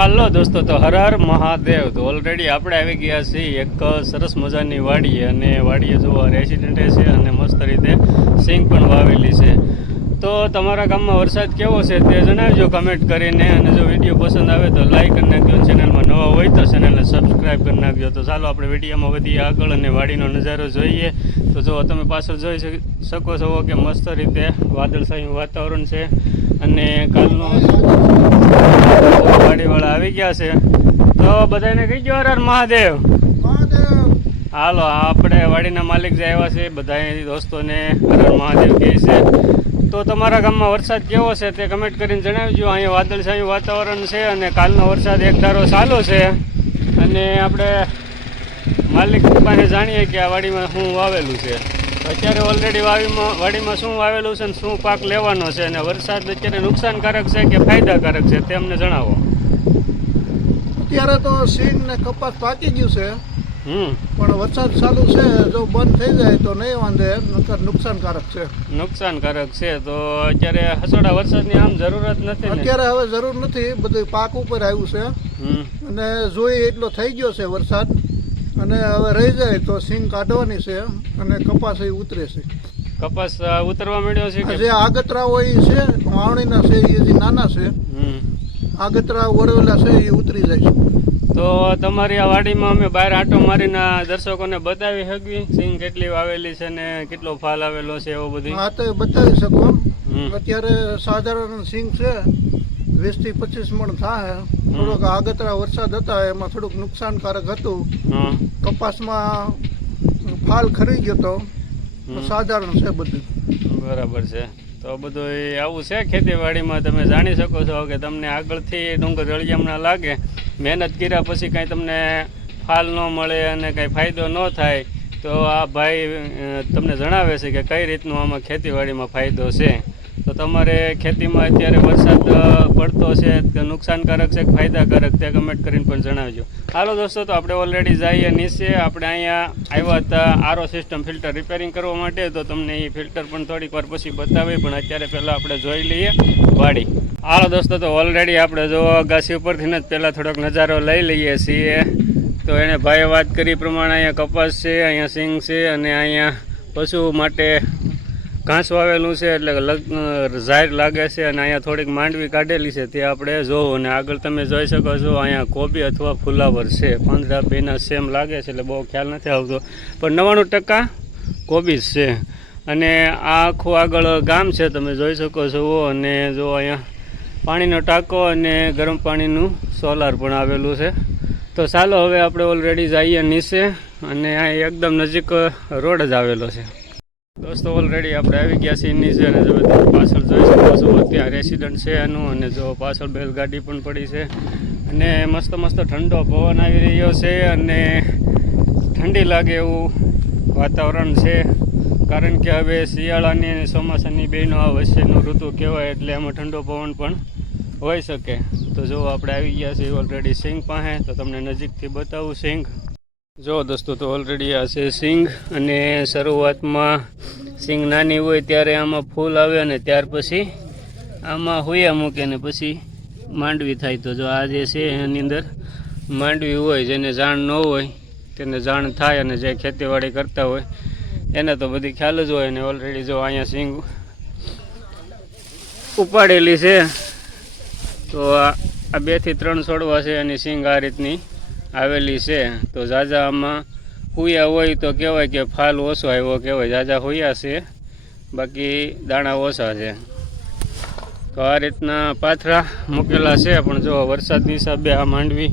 હાલો દોસ્તો, તો હર હર મહાદેવ. તો ઓલરેડી આપણે આવી ગયા છીએ એક સરસ મજાની વાડી અને વાડીએ જોવા રેસિડેન્ટે છે અને મસ્ત રીતે સિંગ પણ વાવેલી છે. તો તમારા ગામમાં વરસાદ કેવો છે તે જણાવજો કમેન્ટ કરીને અને જો વીડિયો પસંદ આવે તો લાઈક કરી નાખજો ચેનલમાં નવા હોય તો ચેનલને સબસ્ક્રાઈબ કરી નાખજો. તો ચાલો આપણે વિડીયોમાં વધીએ આગળ અને વાડીનો નજારો જોઈએ. તો જો તમે પાછળ જોઈ શકો છો કે મસ્ત રીતે વાદળછાયું વાતાવરણ છે અને કાલનો ગાડીવાળા આવી ગયા છે. તો બધાને કહી ગયો હર મહાદેવ. હાલો આપણે વાડીના માલિક જે આવ્યા છે બધા દોસ્તોને હર મહાદેવ કહે છે. તો તમારા ગામમાં વરસાદ કેવો છે તે કમેન્ટ કરીને જણાવજો. અહીંયા વાદળછાયું વાતાવરણ છે અને કાલનો વરસાદ એક ધારો ચાલુ છે. અને આપણે માલિક પાસે જાણીએ કે આ વાડીમાં શું વાવેલું છે. અત્યારે ઓલરેડી વાવીમાં વાડીમાં શું વાવેલું છે અને શું પાક લેવાનો છે અને વરસાદ અત્યારે નુકસાનકારક છે કે ફાયદાકારક છે તે અમને જણાવો. અત્યારે તો સિંગ ને કપાસ પાકી ગયું છે. પણ વરસાદ ચાલુ છે જો બંધ થઈ જાય તો નહીં વાંધે નકર નુકસાનકારક છે. નુકસાનકારક છે તો અત્યારે હસોડા વરસાદની આમ જરૂરત નથી અત્યારે હવે જરૂર નથી બધું પાક ઉપર આવ્યું છે. હમ. અને જોઈએ એટલો થઈ ગયો છે વરસાદ. અને હવે રહી જાય તો સિંગ કાઢવાની છે અને કપાસ એ ઉતરે છે. કપાસ ઉતરવા મળ્યો છે જે કે આગતરા હોય છે વાવણીના છે એ જે નાના છે. આગતરા વળવેલા છે એ ઉતરી જાય છે. તો તમારી આ વાડીમાં અમે બહાર આંટો મારીને દર્શકોને બતાવી શકવી સિંગ કેટલી વાવેલી છે ને કેટલો ફાલ આવેલો છે એવો બધું હા તો બતાવી શકો અત્યારે સાધારણ સિંગ છે વીસથી પચીસ મણ થાય થોડોક આગતરા વરસાદ હતા એમાં થોડુંક નુકસાનકારક હતું. કપાસમાં ફાલ ખરી ગયો તો. હમ. સાધારણ છે બધું. બરાબર છે. તો બધું એ આવું છે ખેતીવાડીમાં તમે જાણી શકો છો કે તમને આગળથી ડુંગર રળિયામ ના લાગે મહેનત કર્યા પછી કાંઈ તમને ફાલ ન મળે અને કાંઈ ફાયદો ન થાય તો આ ભાઈ તમને જણાવે છે કે કઈ રીતનું આમાં ખેતીવાડીમાં ફાયદો છે. તો તમારે ખેતીમાં અત્યારે વરસાદ પડતો છે કે નુકસાનકારક છે ફાયદાકારક તે કમેન્ટ કરીને પણ જણાવજો. હાલો દોસ્તો, તો આપણે ઓલરેડી જઈએ નીચે. આપણે અહીંયા આવ્યા હતા આરો સિસ્ટમ ફિલ્ટર રિપેરિંગ કરવા માટે. તો તમને એ ફિલ્ટર પણ થોડીક વાર પછી બતાવી પણ અત્યારે પહેલાં આપણે જોઈ લઈએ વાડી. હાલો દોસ્તો, તો ઓલરેડી આપણે જો અગાસી ઉપરથી જ પહેલાં થોડોક નજારો લઈ લઈએ છીએ. તો એણે ભાઈએ વાત કરી પ્રમાણે અહીંયા કપાસ છે, અહીંયા સિંગ છે અને અહીંયા પશુ માટે ઘાસ વાવેલું છે એટલે ઝાડ લાગે છે અને અહીંયા થોડીક માંડવી કાઢેલી છે તે આપણે જોવું અને આગળ તમે જોઈ શકો છો અહીંયા કોબી અથવા ફુલાવર છે. પાંદડા બેના સેમ લાગે છે એટલે બહુ ખ્યાલ નથી આવતો. પણ નવ્વાણું ટકા કોબીજ છે. અને આ આખું આગળ ગામ છે તમે જોઈ શકો છો અને જો અહીંયા પાણીનો ટાંકો અને ગરમ પાણીનું સોલાર પણ આવેલું છે. તો ચાલો હવે આપણે ઓલરેડી જઈએ નીચે અને આ એકદમ નજીક રોડ જ આવેલો છે. દોસ્તો ઓલરેડી આપણે આવી ગયા છીએ નીચે અને જો પાછળ જોઈ શકો છો ત્યાં રેસિડન્ટ છે એનું અને જો પાછળ બેલગાડી પણ પડી છે. અને મસ્ત મસ્ત ઠંડો પવન આવી રહ્યો છે અને ઠંડી લાગે એવું વાતાવરણ છે. કારણ કે હવે શિયાળાની અને ચોમાસાની બેનો આ વચ્ચેનું ઋતુ કહેવાય એટલે એમાં ઠંડો પવન પણ હોઈ શકે. તો જો આપણે આવી ગયા છીએ ઓલરેડી સિંગ પાસે, તો તમને નજીકથી બતાવું સિંગ જો દોસ્તો, તો ઓલરેડી આ છે સિંગ અને શરૂઆતમાં સિંગ નાની હોય ત્યારે આમાં ફૂલ આવે અને ત્યાર પછી આમાં હોયા મૂકે ને પછી માંડવી થાય. તો જો આ જે છે એની અંદર માંડવી હોય, જેને જાણ ન હોય, તેને જાણ થાય અને જે ખેતીવાડી કરતા હોય, એને તો બધી ખ્યાલ જ હોય અને ઓલરેડી જો અહીંયા સિંગ ઉપાડેલી છે, તો આ બેથી ત્રણ છોડવા છે એની સિંગ આ રીતની આવેલી છે. તો ઝાઝા આમાં હુયા હોય તો કહેવાય કે ફાલ ઓછો આવ્યો કહેવાય. જાજા હુયા છે, બાકી દાણા ઓછા છે. તો આ રીતના પાથરા મૂકેલા છે, પણ જો વરસાદની હિસાબે આ માંડવી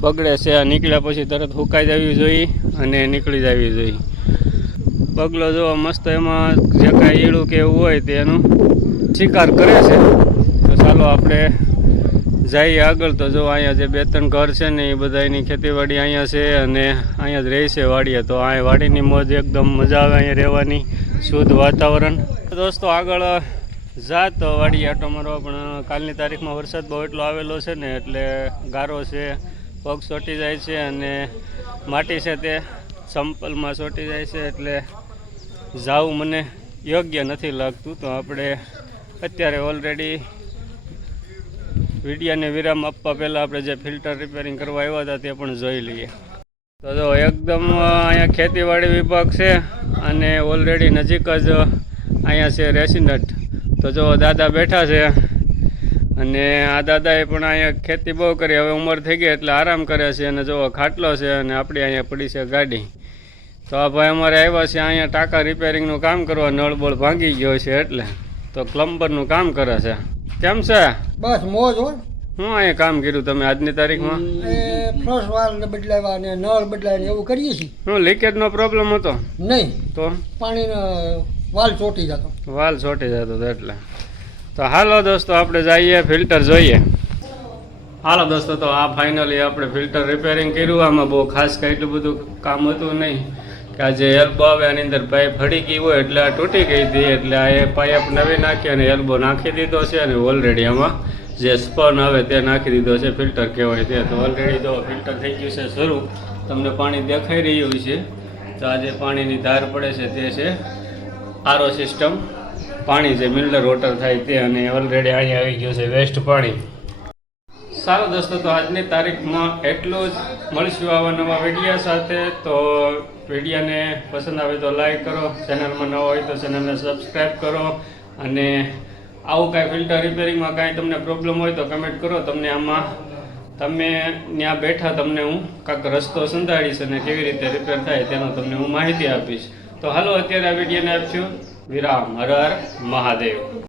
બગડે છે, આ નીકળ્યા પછી તરત હુકાઈ જવી જોઈએ અને નીકળી જવી જોઈએ. બગલો જો મસ્ત એમાં જે કાંઈ ઈડું કે એવું હોય તેનું શિકાર કરે છે. તો ચાલો આપણે જઈએ આગળ તો જો અહીંયા જે બે ત્રણ ઘર છે ને એ બધા એની ખેતીવાડી અહીંયા છે અને અહીંયા જ રહે છે વાડીએ. તો અહીંયા વાડીની મોજ એકદમ મજા આવે અહીંયા રહેવાની, શુદ્ધ વાતાવરણ. દોસ્તો, આગળ જા તો વાડી આટો મારવા, પણ કાલની તારીખમાં વરસાદ બહુ એટલો આવેલો છે ને, એટલે ગારો છે, પગ ચોટી જાય છે અને માટી છે તે સંપલમાં ચોટી જાય છે, એટલે જાવું મને યોગ્ય નથી લાગતું. તો આપણે અત્યારે ઓલરેડી વિડીયાને વિરામ આપવા પહેલાં આપણે જે ફિલ્ટર રિપેરિંગ કરવા આવ્યા હતા તે પણ જોઈ લઈએ. તો જો એકદમ અહીંયા ખેતીવાડી વિભાગ છે અને ઓલરેડી નજીક જ અહીંયા છે રેસિનટ તો જો દાદા બેઠા છે અને આ દાદાએ પણ અહીંયા ખેતી બહુ કરી, હવે ઉંમર થઈ ગઈ એટલે આરામ કરે છે અને જો ખાટલો છે અને આપણી અહીંયા પડી છે ગાડી. તો આ ભાઈ અમારે આવ્યા છે, અહીંયા ટાંકા રિપેરિંગનું કામ કરવા નળબળ ભાંગી ગયો છે એટલે. તો પ્લમ્બરનું કામ કરે છે. કેમ છે? બસ મોજ હો. હું અહીંયા કામ કર્યું તમે આજની તારીખમાં? એ ફ્લશ વાલ ને બદલાવ્યા ને નળ બદલાય ને એવું કરીએ છીએ. શું લીકેજનો પ્રોબ્લેમ હતો? નહીં. તો? પાણીનો વાલ ચોટી જતો. વાલ ચોટી જતો એટલે. તો હાલો દોસ્તો આપણે જઈએ ફિલ્ટર જોઈએ. હાલો દોસ્તો તો આ ફાઇનલી આપણે ફિલ્ટર રિપેરિંગ કર્યું. આમાં બહુ ખાસ કંઈ એટલું બધું કામ હતું નહીં. કે આ જે એલ્બો આવે આની અંદર પાઇપ ફડી ગઈ હોય એટલે આ તૂટી ગઈ હતી, એટલે આ એ પાઇપ નવી નાખી અને એલ્બો નાખી દીધો છે અને ઓલરેડી આમાં જે સ્પન આવે તે નાખી દીધો છે ફિલ્ટર કહેવાય તે. તો ઓલરેડી તો ફિલ્ટર થઈ ગયું છે શરૂ, તમને પાણી દેખાઈ રહ્યું છે. તો આ જે પાણીની ધાર પડે છે તે છે આરો સિસ્ટમ પાણી જે મિનરલ વોટર થાય તે અને ઓલરેડી અહીંયા આવી ગયું છે વેસ્ટ પાણી. સારું દોસ્તો, તો આજની તારીખમાં એટલું જ મળીશું આવા નવા વિડીયા સાથે. તો વિડીયાને પસંદ આવે તો લાઈક કરો. ચેનલમાં નવા હોય તો ચેનલને સબસ્ક્રાઈબ કરો. અને આવું કાંઈ ફિલ્ટર રિપેરિંગમાં કાંઈ તમને પ્રોબ્લેમ હોય તો કમેન્ટ કરો. તમને આમાં, તમે ત્યાં બેઠા તમને હું કાંઈક રસ્તો સંધાડીશ અને કેવી રીતે રિપેર થાય તેનો તમને હું માહિતી આપીશ. તો હાલો, અત્યારે આ વિડીયોને આપશું વિરામ, હર હર મહાદેવ.